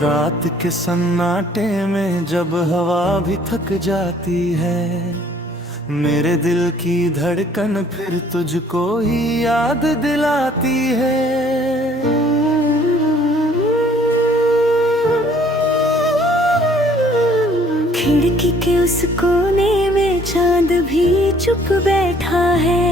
रात के सन्नाटे में जब हवा भी थक जाती है, मेरे दिल की धड़कन फिर तुझको ही याद दिलाती है। खिड़की के उस कोने में चांद भी चुप बैठा है,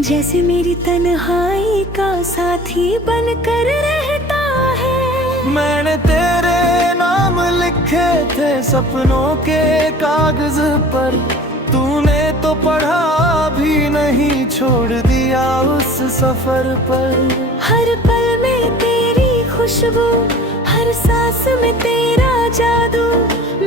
जैसे मेरी तन्हाई का साथी बनकर रहता है। मैंने तेरे नाम लिखे थे सपनों के कागज पर, तूने तो पढ़ा भी नहीं, छोड़ दिया उस सफर पर। हर पल में तेरी खुशबू, हर सांस में तेरा जादू,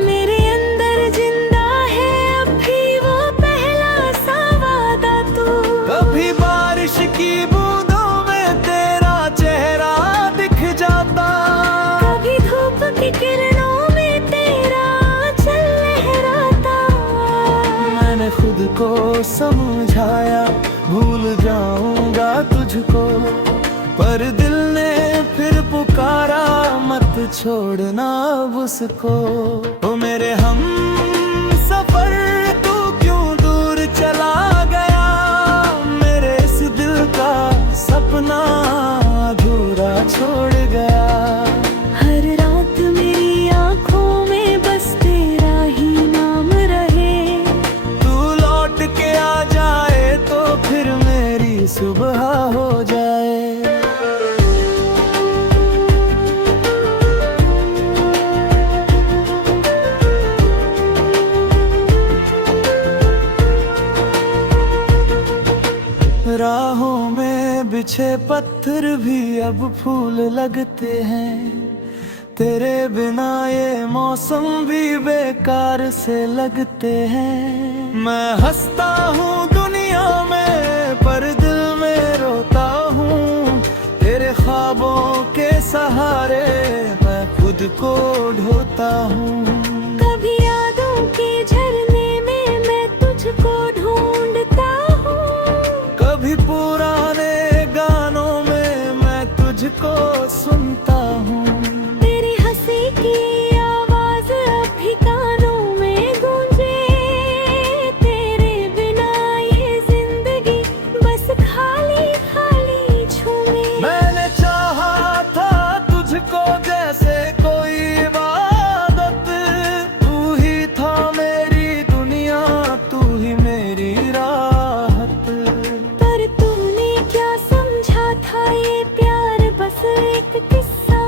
मेरे अंदर जिंदा है अब भी वो पहला सा वादा तू। कभी बारिश की बूंदों में तेरा चेहरा दिख जाता, कभी धूप की किरणों में तेरा आंचल लहराता। मैंने खुद को समझाया भूल जाऊंगा तुझको, पर दिल ने फिर पुकारा मत छोड़ना अब उसको। ओ मेरे हम सफर तू क्यों दूर चला गया, मेरे इस दिल का सपना अधूरा छोड़ गया। हर रात मेरी आंखों में बस तेरा ही नाम रहे, तू लौट के आ जाए तो फिर मेरी सुबह हो जाए। राहों में बिछे पत्थर भी अब फूल लगते हैं, तेरे बिना ये मौसम भी बेकार से लगते हैं। मैं हंसता हूँ दुनिया में पर दिल में रोता हूँ, तेरे ख्वाबों के सहारे मैं खुद को ढोता हूँ। कभी यादों के झरने में मैं तुझको ढूंढता हूँ, कभी पुराने गानों में मैं तुझको सुनता हूँ। तेरी हंसी की आवाज अब भी कानों में गूंजे, तेरे बिना ये जिंदगी बस खाली खाली झूमे। मैंने चाहा था तुझको जैसे कोई इबादत, तू ही था मेरी दुनिया, तू ही मेरी राहत। पर तूने क्या समझा था ये प्यार बस एक किस्सा,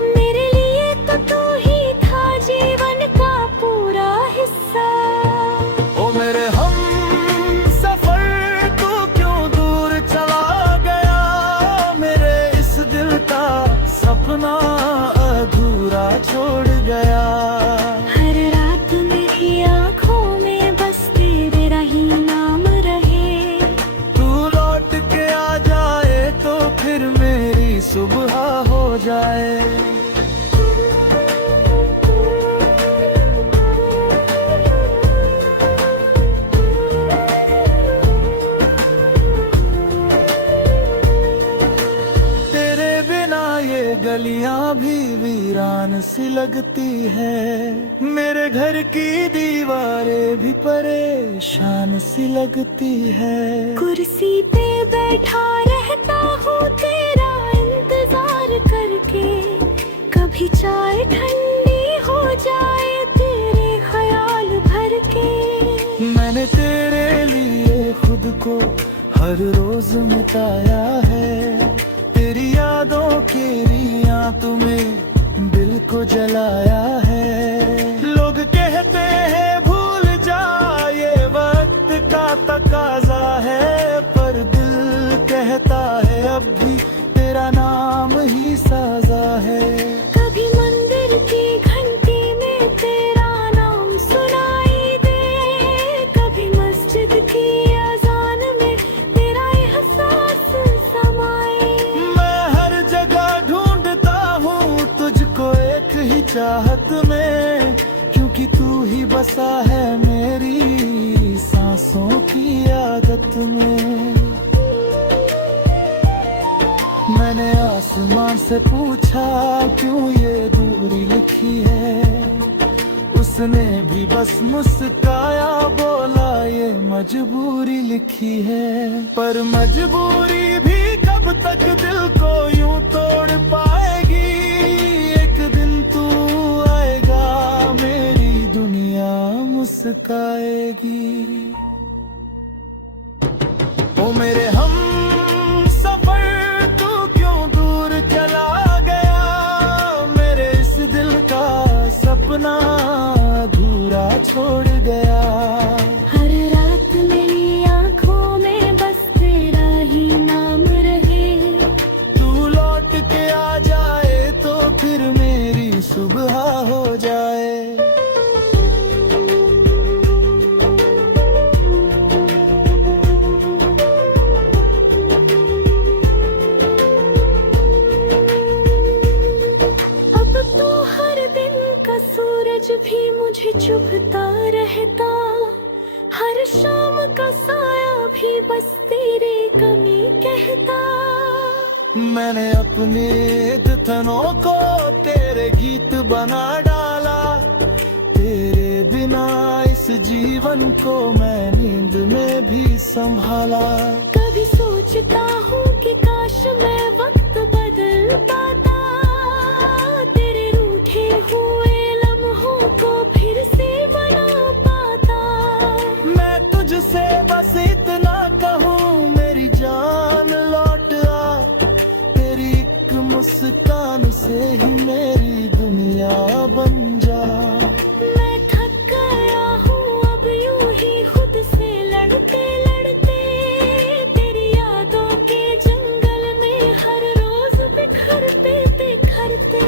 मेरे लिए तो तू ही था जीवन का पूरा हिस्सा। ओ मेरे हम सफर तू क्यों दूर चला गया, मेरे इस दिल का सपना अधूरा छोड़ गया। हर रात मेरी आंखों में बस तेरा ही नाम रहे, तू लौट के आ जाए तो फिर मेरी सुबह हो जाए। तेरे बिना ये गलियां भी वीरान सी लगती है, मेरे घर की दीवारें भी परेशान सी लगती है। कुर्सी पे बैठा रहता हूँ तेरा इंतजार करके, कभी चाय ठंडी हो जाए तेरे ख्याल भर के। मैंने तेरे लिए खुद को हर रोज मिटाया है, तेरी यादों के रियां तुम्हें दिल को जलाया है। लोग कहते हैं भूल जा ये वक्त का तकाजा है, पर दिल कहता है अब भी तेरा नाम ही साजा है। कभी मंदिर की घंटी में तेरा नाम सुनाई दे, कभी मस्जिद की अजान में तेरा एहसास समाए। मैं हर जगह ढूंढता हूँ तुझको एक ही चाहत में, क्योंकि तू ही बसा है मेरी सांसों की आदत में। मैंने आसमान से पूछा क्यों ये दूरी लिखी है, उसने भी बस मुस्काया, बोला ये मजबूरी लिखी है। पर मजबूरी भी कब तक दिल को यूं तोड़ पाएगी, एक दिन तू आएगा मेरी दुनिया मुस्काएगी। ओ मेरे हम सफर तू क्यों दूर चला गया, मेरे इस दिल का सपना अधूरा छोड़ गया। हर रात मेरी आंखों में बस तेरा ही नाम रहे, तू लौट के आ जाए तो फिर मेरी सुबह हो जाए। सूरज भी मुझे चुभता रहता, हर शाम का साया भी बस तेरी कमी कहता। मैंने अपने धड़कनों को तेरे गीत बना डाला, तेरे बिना इस जीवन को मैं नींद में भी संभाला। कभी सोचता हूँ कि काश मैं वक्त बदल पाता, तेरे रूठे हुए को फिर से बना पाता। मैं तुझसे बस इतना कहूँ मेरी जान लौट आ, तेरी एक मुस्कान से ही मेरी दुनिया बन जा। मैं थक गया हूँ अब यूं ही खुद से लड़ते लड़ते, तेरी यादों के जंगल में हर रोज बिखरते बिखरते।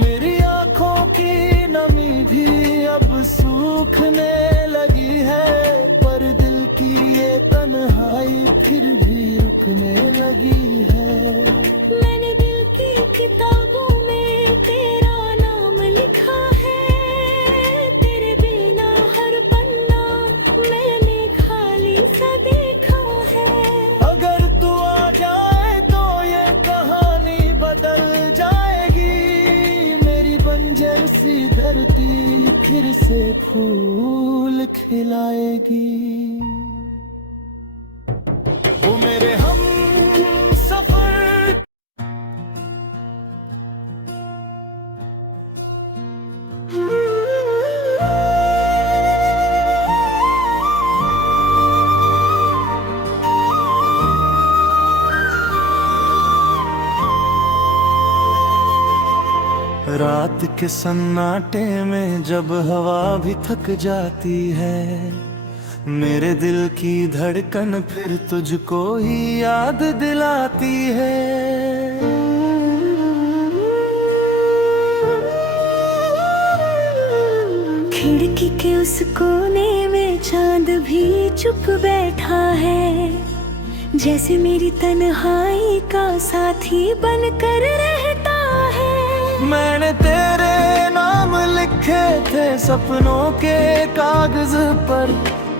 मेरी आँखों की नमी भी अब सूखने लगी है, पर दिल की ये तन्हाई फिर भी रुकने लगी है। मैंने दिल की किताबों में तेरा नाम लिखा है, तेरे बिना हर पन्ना मैंने खाली सा देखा है। अगर तू आ जाए तो ये कहानी बदल जाएगी, मेरी बंजर सी धरती फिर से फूल खिलाएगी। ओ मेरे हम सफर। रात के सन्नाटे में जब हवा भी थक जाती है, मेरे दिल की धड़कन फिर तुझको ही याद दिलाती है। खिड़की के उस कोने में चांद भी चुप बैठा है, जैसे मेरी तन्हाई का साथी बनकर रहता है। मैंने तेरे नाम लिखे थे सपनों के कागज पर,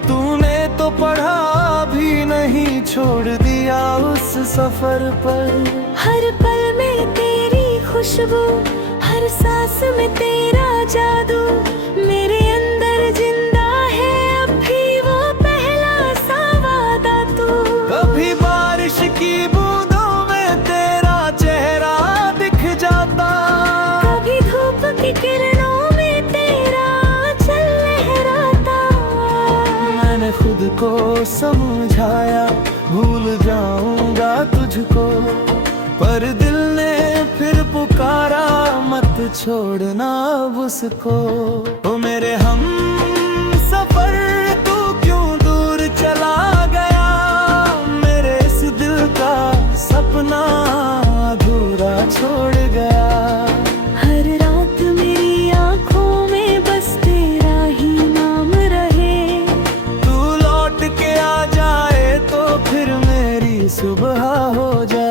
तूने तो पढ़ा भी नहीं, छोड़ दिया उस सफर पर। हर पल में तेरी खुशबू, हर सांस में तेरा जादू, मेरे अंदर जिंदा है अब भी वो पहला सा वादा तू। कभी बारिश की बूंदों में तेरा चेहरा दिख जाता, कभी धूप की किरणों में तेरा चल लहराता। मैंने खुद को समझाया भूल जाऊंगा तुझको, पर दिल ने फिर पुकारा मत छोड़ना अब उसको। ओ मेरे हम सफर तू क्यों दूर चला गया, मेरे इस दिल का सपना अधूरा छोड़ गया। हर रात मेरी आंखों में बस तेरा ही नाम रहे, तू लौट के आ जाए तो फिर मेरी सुबह हो जाए।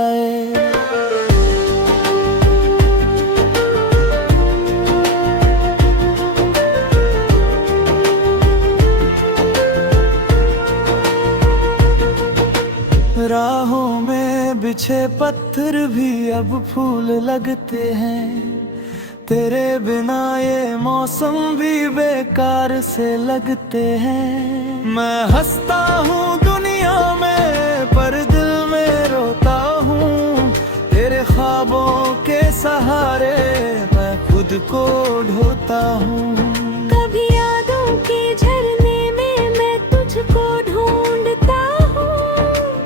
पत्थर भी अब फूल लगते हैं। तेरे बिना ये मौसम भी बेकार से लगते हैं। मैं हंसता हूँ दुनिया में पर दिल में रोता हूँ। तेरे ख्वाबों के सहारे मैं खुद को ढोता हूँ। कभी यादों के झरने में मैं तुझको ढूंढता हूँ।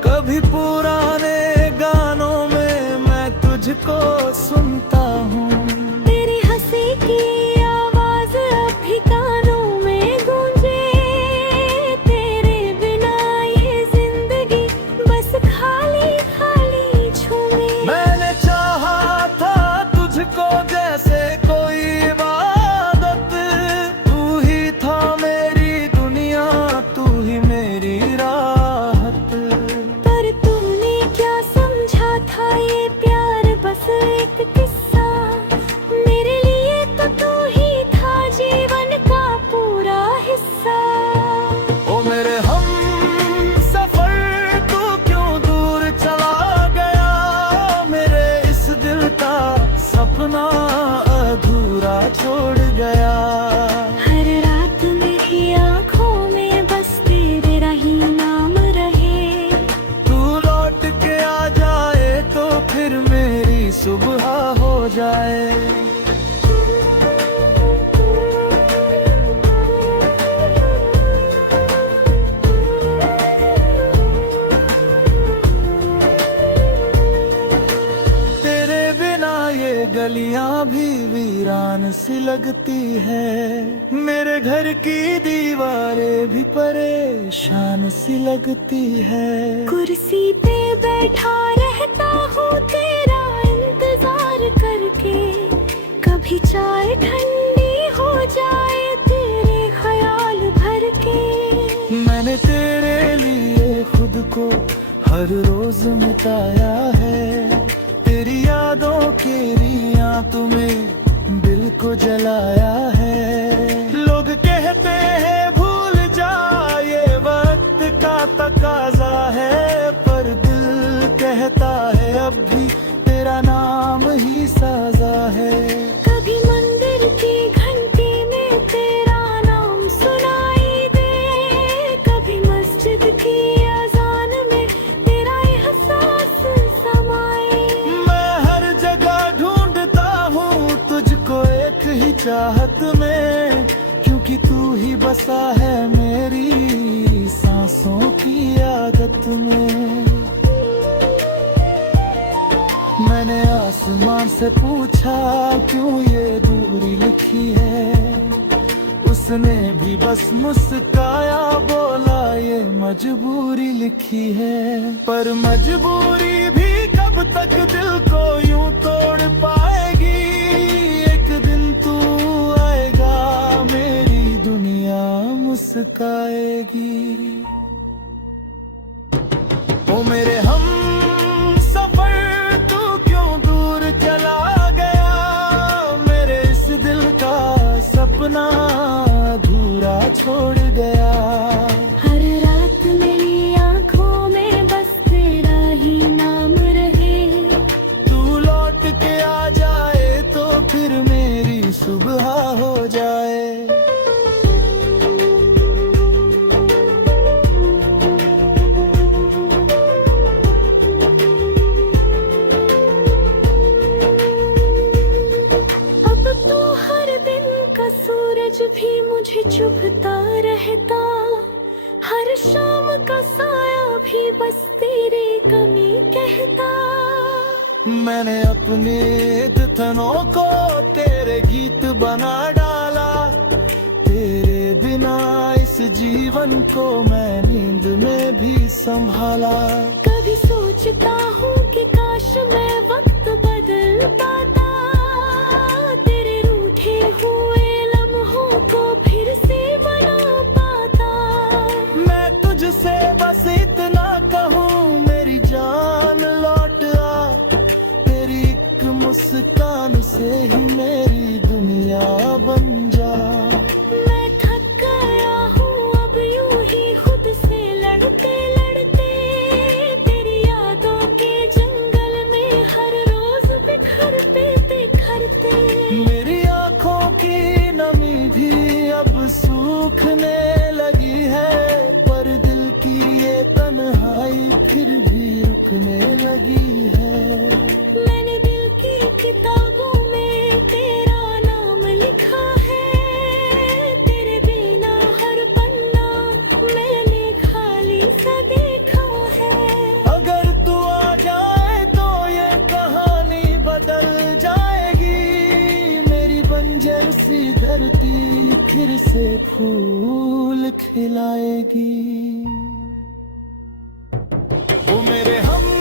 कभी पुराने गानों में मैं तुझको सुनता हूँ। तेरी हंसी की आवाज अब भी कानों में गूंजे। तेरे बिना ये जिंदगी बस खाली खाली झूमे। मैंने चाहा था तुझको जैसे कोई इबादत। तू ही था मेरी दुनिया, तू ही मेरी राहत। पर तूने क्या समझा था ये प्यार बस एक किस्सा। मेरे लिए तो तू ही था जीवन का पूरा हिस्सा। ओ मेरे हम सफर, तू क्यों दूर चला गया। मेरे इस दिल का सपना अधूरा छोड़ गया। हर रात मेरी आँखों में बस तेरा ही नाम रहे। तू लौट के आ जाए तो फिर मेरी सुबह हो जाए। तेरे बिना ये गलियां भी वीरान सी लगती है। मेरे घर की दीवारें भी परेशान सी लगती है। कुर्सी पे बैठा रहता हूँ तेरा इंतजार करके। कभी चाय ठंडी हो जाए तेरे ख्याल भर के। मैंने तेरे लिए खुद को हर रोज मिटाया है। तेरी यादों के रियां तुम्हें दिल को जलाया है। लोग कहते हैं भूल जा, ये वक्त का तकाजा है। पर दिल कहता है अब भी तेरा नाम ही साजा है। कभी मंदिर की घंटी में तेरा नाम सुनाई दे। कभी मस्जिद की अजान में तेरा एहसास समाए। मैं हर जगह ढूंढता हूँ तुझको एक ही चाहत में। क्योंकि तू ही बसा है मेरी सांसों की आदत में। मैंने आसमान से पूछा क्यों ये दूरी लिखी है। उसने भी बस मुस्काया, बोला ये मजबूरी लिखी है। पर मजबूरी भी कब तक दिल को यूं तोड़ पाएगी। एक दिन तू आएगा, मेरी दुनिया मुस्काएगी। ओ मेरे हम सफर, तू क्यों दूर चला गया। मेरे इस दिल का सपना अधूरा छोड़ गया। हर रात मेरी आँखों में बस तेरा ही नाम रहे। तू लौट के आ जाए तो फिर मेरी सुबह हो जाए। अब तो हर दिन का सूरज भी मुझे चुभता रहता। हर शाम का साया भी बस तेरी कमी कहता। मैंने अपने धनों को तेरे गीत बना डाला। तेरे बिना इस जीवन को मैं नींद में भी संभाला। कभी सोचता हूँ कि काश मैं वक्त बदल पाता। तेरे रूठे हुए लम्हों को फिर से बना पाता। मैं तुझसे बस इतना कहूँ मेरी जान लौट आ। तेरी एक मुस्कान से ही मेरी दुनिया बन जा। मैं थक गया हूँ अब यूं ही खुद से लड़ते लड़ते। तेरी यादों के जंगल में धरती फिर से फूल खिलाएगी। ओ मेरे हम